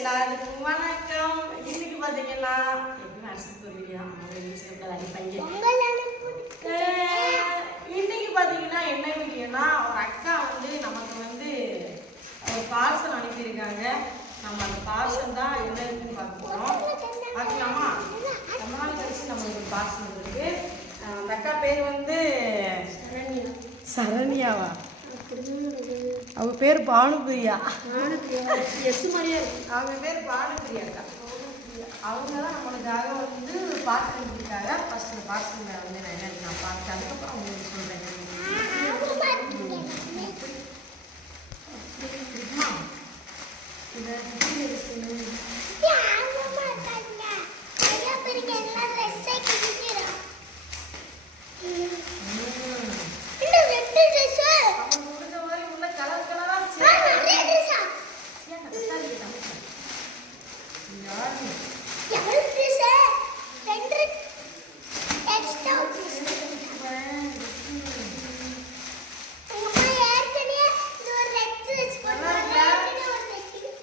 எல்லாருக்கும் வணக்கம். இன்னைக்கு பாத்தீங்கன்னா எப்படி அரசு பொருளியா அடிப்பாங்க அஹ் இன்னைக்கு பாத்தீங்கன்னா என்ன வீடியோனா ஒரு அக்கா வந்து நமக்கு வந்து ஒரு பார்சல் அனுப்பியிருக்காங்க. நம்ம அந்த பார்சல் தான் என்ன இருக்குன்னு பார்க்க போறோம். பார்க்கலாமா? ரொம்ப நாள் கழிச்சு நம்மளுக்கு ஒரு பார்சல் வந்திருக்கு அந்த அக்கா பேர் வந்து சரண்யாவா? அவங்க பேர் பானுபிரியா எஸ் மாதிரியே அவங்க பேர் பானுபிரியா அக்கா. அவங்க தான் நம்மளுக்காக வந்து பார்சல் அனுப்பியிருக்காங்க ஃபர்ஸ்ட் இந்த பார்சல் வந்து நான் என்ன நான் பார்த்து அதுக்கப்புறம் உங்களுக்கு சொல்கிறேன் இதை எப்படி எடுக்கணும்? ம். அவங்களுக்கு முடிஞ்ச மாதிரி உள்ள கலர் கலரா சேலை ஏன் கரெக்டாக இருக்கு தமிழ் யாரு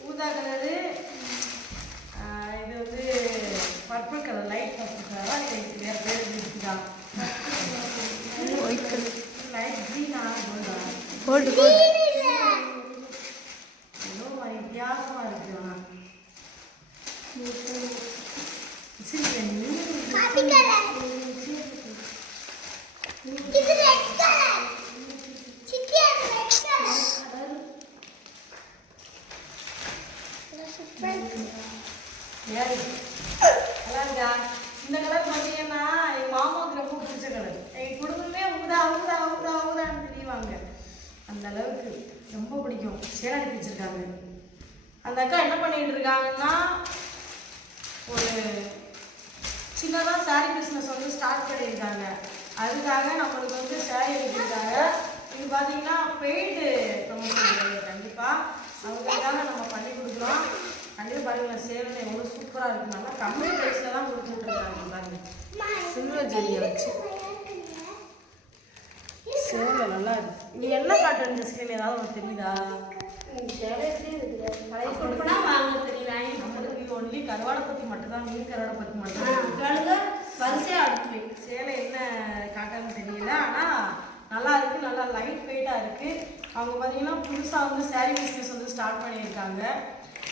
ஊதா கலரு இது வந்து பர்பிள் கலர் லைட் பர்பிள் கலரா எனக்கு வேறு பேர் இருக்குதா ஒயிட் கலர் லைட் க்ரீனா கோல்டா கோல்டு ஏதோ ஒரு வித்தியாசமா இருக்கு ஆனா சரி நீ இது ரெட் கலர் சிக்கி அது ரெட் கலர் போட்டு போட்டு நல்லா இருக்கா இந்த கலர் பார்த்தீங்கன்னா என் மாமாவுக்கு ரொம்ப பிடிச்ச கலர் என் குடும்பமே அவங்க அவங்க அவங்க தான் தெரியுவாங்க அந்த அளவுக்கு ரொம்ப பிடிக்கும். சேலை அனுப்பி வச்சிருக்காங்க அந்த அக்கா என்ன பண்ணிட்டு இருக்காங்கன்னா ஒரு சின்னதாக saree பிஸ்னஸ் வந்து ஸ்டார்ட் பண்ணியிருக்காங்க. அதுக்காக நம்மளுக்கு வந்து saree எடுத்திருக்காங்க இது பார்த்தீங்கன்னா பெய்டு ப்ரொமோஷன் கண்டிப்பாக அவங்களுக்காக நம்ம பண்ணி கொடுக்குறோம் கண்டிப்பாக பாருங்க சேலை எவ்வளோ சூப்பராக இருக்கு. நல்லா கம்மி ப்ரைஸில் தான் கொடுத்துட்ருக்காங்க பாருங்க. சில்வர் ஜெரியை வச்சு. சேலை நல்லா இருக்கு. இது என்ன காட்டன் இந்த ஸ்கிரீன் ஏதாவது உனக்கு தெரியுதா? கொடுப்பனா? வாங்க தெரியல நம்மளுக்கு இது ஒன்லி கருவாடை பற்றி மட்டும்தான் மீன் கருவாடை பற்றி மட்டும் வரிசையா அடுத்து. சேலை என்ன காட்டன்னு தெரியல ஆனால் நல்லா இருக்கு நல்லா லைட் வெயிட்டாக இருக்கு. அவங்க பார்த்தீங்கன்னா புதுசாக வந்து saree பிஸ்னஸ் வந்து ஸ்டார்ட் பண்ணியிருக்காங்க.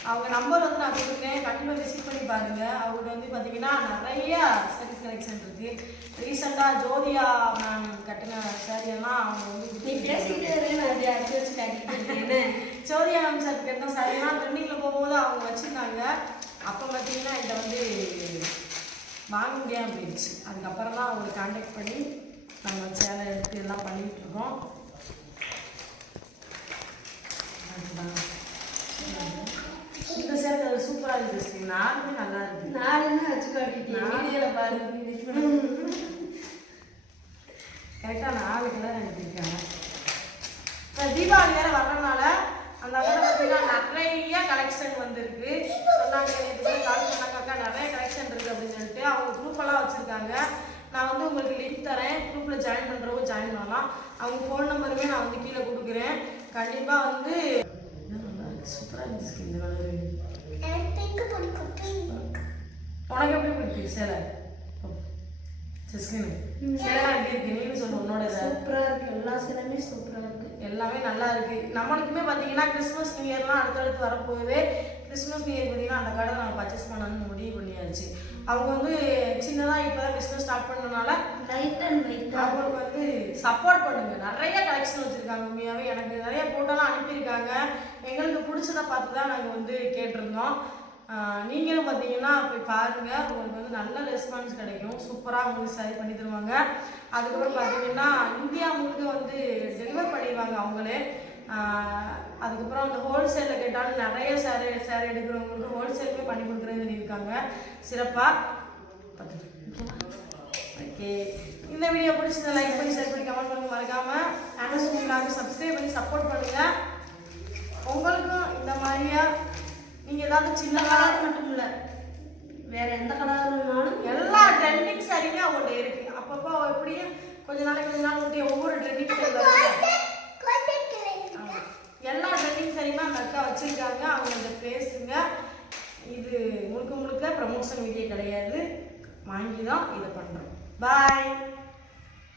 அவங்க நம்பர் வந்து நான் கொடுக்குறேன். கண்டிப்பாக விசிட் பண்ணி பாருங்க. அவங்க வந்து பார்த்தீங்கன்னா நிறைய sarees கலெக்ஷன் இருக்கு. ரீசெண்டாக ஜோதியா மேம் கட்டின saree எல்லாம் அவங்க வந்து நீ பேசிக்கிட்டே இரு, நான் என்ன? ஜோதியா மேம் சார் கட்டின சாரியெல்லாம் ட்ரெண்டிங்கில் போகும்போது அவங்க வச்சுருந்தாங்க அப்போ பார்த்தீங்கன்னா இதை வந்து வாங்க முடியாமல் போயிடுச்சு அதுக்கப்புறம் தான் அவங்களை காண்டாக்ட் பண்ணி நம்ம சேலை எடுத்து எல்லாம் இருக்கோம் அதுதான். இந்த சேலை சூப்பராக இருக்குது நானுமே நல்லா இருக்கு நானுமே வச்சு காட்டிட்டேன். நான் வீடியோல பாருங்க. கரெக்டாக நாலு கலர் அனுப்பியிருக்காங்க இப்போ தீபாவளி வேற வர்றதுனால அந்த அக்கா பார்த்தீங்கன்னா நிறைய கலெக்ஷன் வந்திருக்கு. சொன்னாங்க கால் பண்ணாங்க அக்கா நிறைய கலெக்ஷன் இருக்கு அப்படின்னு சொல்லிட்டு அவங்க எல்லாம் வச்சிருக்காங்க. நான் வந்து உங்களுக்கு லிங்க் தரேன். குரூப்பில் ஜாயின் பண்ணுறவங்க ஜாயின் பண்ணலாம். அவங்க ஃபோன் நம்பருமே நான் வந்து கீழே கொடுக்குறேன். கண்டிப்பாக வந்து சூப்பராக இருந்துச்சு இந்த கலரு பிடிக்கும் உனக்கு எப்படி பிடிக்குது சேலை? சிஸ்கின் சேலை எப்படி இருக்கு நீனு சொல்லு உன்னோட சூப்பரா இருக்கு. எல்லா சேலையுமே சூப்பரா இருக்கு. எல்லாமே நல்லா இருக்கு. நம்மளுக்குமே பார்த்தீங்கன்னா கிறிஸ்மஸ் நியூ இயர்லாம் அடுத்தடுத்து வரப்போகுது. கிறிஸ்மஸ் நியூ இயர் பார்த்தீங்கன்னா அந்த கடை நாங்கள் பர்ச்சேஸ் பண்ணணும்னு முடிவு பண்ணியாச்சு. அவங்க வந்து சின்னதாக இப்போ தான் பிஸ்னஸ் ஸ்டார்ட் பண்ணனால லைட் அண்ட் வெயிட் அவங்களுக்கு வந்து சப்போர்ட் பண்ணுங்க. நிறைய கலெக்ஷன் வச்சுருக்காங்க உண்மையாகவே எனக்கு நிறைய ஃபோட்டோலாம் அனுப்பியிருக்காங்க. எங்களுக்கு பிடிச்சதை பார்த்து தான் நாங்கள் வந்து கேட்டிருந்தோம். நீங்களும் பார்த்தீங்கன்னா போய் பாருங்கள் உங்களுக்கு வந்து நல்ல ரெஸ்பான்ஸ் கிடைக்கும். சூப்பராக உங்களுக்கு சரி பண்ணி தருவாங்க. அதுக்கப்புறம் பார்த்தீங்கன்னா இந்தியா முழுக்க வந்து டெலிவர் பண்ணிடுவாங்க அவங்களே. அதுக்கப்புறம் அந்த ஹோல்சேலில் கேட்டாலும் நிறைய சேரீ சேரீ எடுக்கிறவங்களுக்கு ஹோல்சேலுமே பண்ணி கொடுக்குறேன்னு சொல்லியிருக்காங்க. சிறப்பாக ஓகே இந்த வீடியோ பிடிச்சதை லைக் பண்ணி ஷேர் பண்ணி கமெண்ட் பண்ணி மறக்காமல் அமேசான் சப்ஸ்கிரைப் பண்ணி சப்போர்ட் பண்ணுங்கள் உங்களுக்கும் இந்த மாதிரியா நீங்கள் ஏதாவது சின்ன கலர் மட்டும் இல்லை. வேறு எந்த கலர்னாலும் எல்லா ட்ரெண்டிங் சாரியுமே அவங்கள்ட்ட இருக்கு. அப்பப்போ எப்படியும் கொஞ்ச நாளைக்கு கொஞ்ச நாள் ஊட்டி ஒவ்வொரு ட்ரெண்டிங் சாரி எல்லா ட்ரெண்டிங் சாரியுமே அந்த அக்கா வச்சுருக்காங்க. அவங்கள்ட்ட பேசுங்க. ப்ரமோஷன் வீடியோ கிடையாது. வாங்கி தான் இதை பண்ணுறோம் பாய்